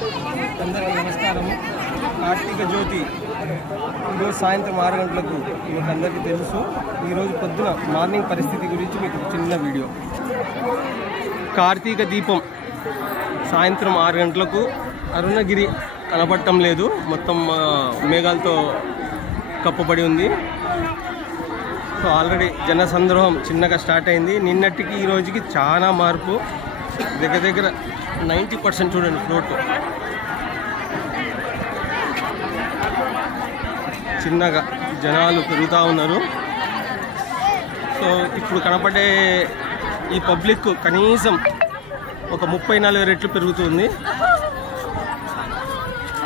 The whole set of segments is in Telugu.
అందరికీ నమస్కారము. కార్తీక జ్యోతి ఈరోజు సాయంత్రం 6 గంటలకు మీకు అందరికీ తెలుసు. ఈరోజు పొద్దున మార్నింగ్ పరిస్థితి గురించి మీకు చిన్న వీడియో. కార్తీక దీపం సాయంత్రం 6 గంటలకు అరుణగిరి కనబడటం లేదు, మొత్తం మేఘాలతో కప్పబడి ఉంది. సో ఆల్రెడీ జనసంద్రోహం చిన్నగా స్టార్ట్ అయింది. నిన్నటికి ఈ రోజుకి చాలా మార్పు, దగ్గర దగ్గర 90% చూడండి ఫ్లోట్. చిన్నగా జనాలు పెరుగుతూ ఉన్నారు. సో ఇప్పుడు కనపడే ఈ పబ్లిక్ కనీసం ఒక 30-40 రెట్లు పెరుగుతుంది.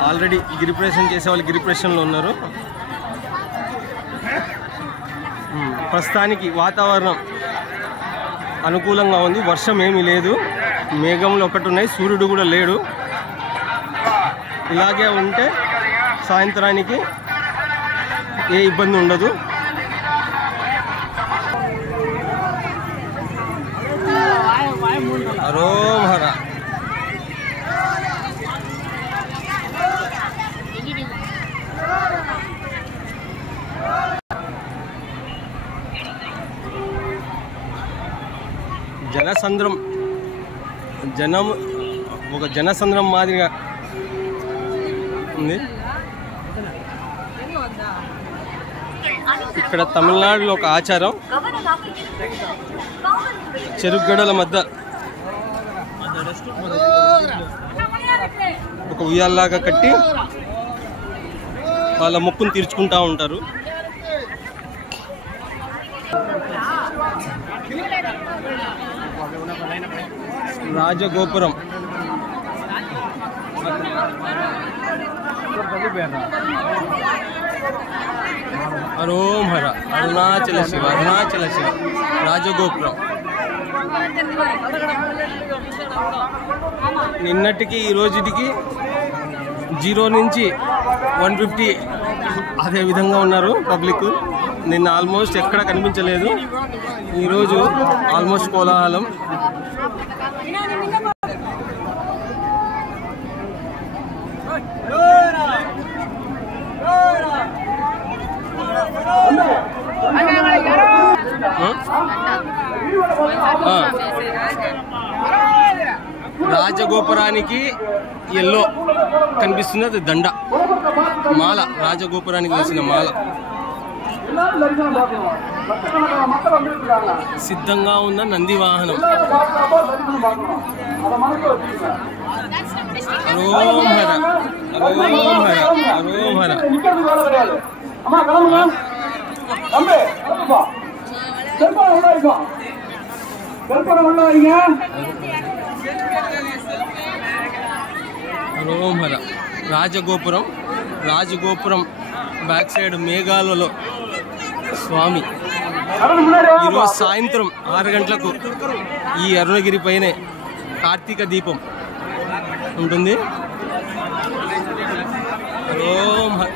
ఆల్రెడీ గిరిప్రదక్షిణ చేసే వాళ్ళు గిరిప్రదక్షిణలో ఉన్నారు. ప్రస్తుతానికి వాతావరణం అనుకూలంగా ఉంది, వర్షం ఏమీ లేదు, మేఘంలో ఒకటి ఉన్నాయి, సూర్యుడు కూడా లేడు. ఇలాగే ఉంటే సాయంత్రానికి ఏ ఇబ్బంది ఉండదు. హరోహర జనసంద్రం, జనం ఒక జనసంద్రం మాదిరిగా ఉంది. ఇక్కడ తమిళనాడులో ఒక ఆచారం, చెరుగడల మధ్య ఒక ఉయ్యాల్లాగా కట్టి వాళ్ళ మొక్కును తీర్చుకుంటూ ఉంటారు. రాజగోపురం హరోహర అరుణాచల శివ, అరుణాచల శివ. రాజగోపురం నిన్నటికి ఈ రోజుకి 0 నుంచి 150 అదే విధంగా ఉన్నారు పబ్లిక్. నిన్న ఆల్మోస్ట్ ఎక్కడ కనిపించలేదు, ఈరోజు ఆల్మోస్ట్ కోలాహలం. రాజగోపురానికి ఎల్లో కనిపిస్తుంది, అది దండ మాల, రాజగోపురానికి వేసిన మాల. సిద్ధంగా ఉన్న నంది వాహనం. హరోహర హరోహర హరోహర. హరోహర రాజగోపురం. రాజగోపురం బ్యాక్ సైడ్ మేఘాలలో స్వామి. ఈరోజు సాయంత్రం 6 గంటలకు ఈ అరుణగిరి పైనే కార్తీక దీపం ఉంటుంది. హరోహర.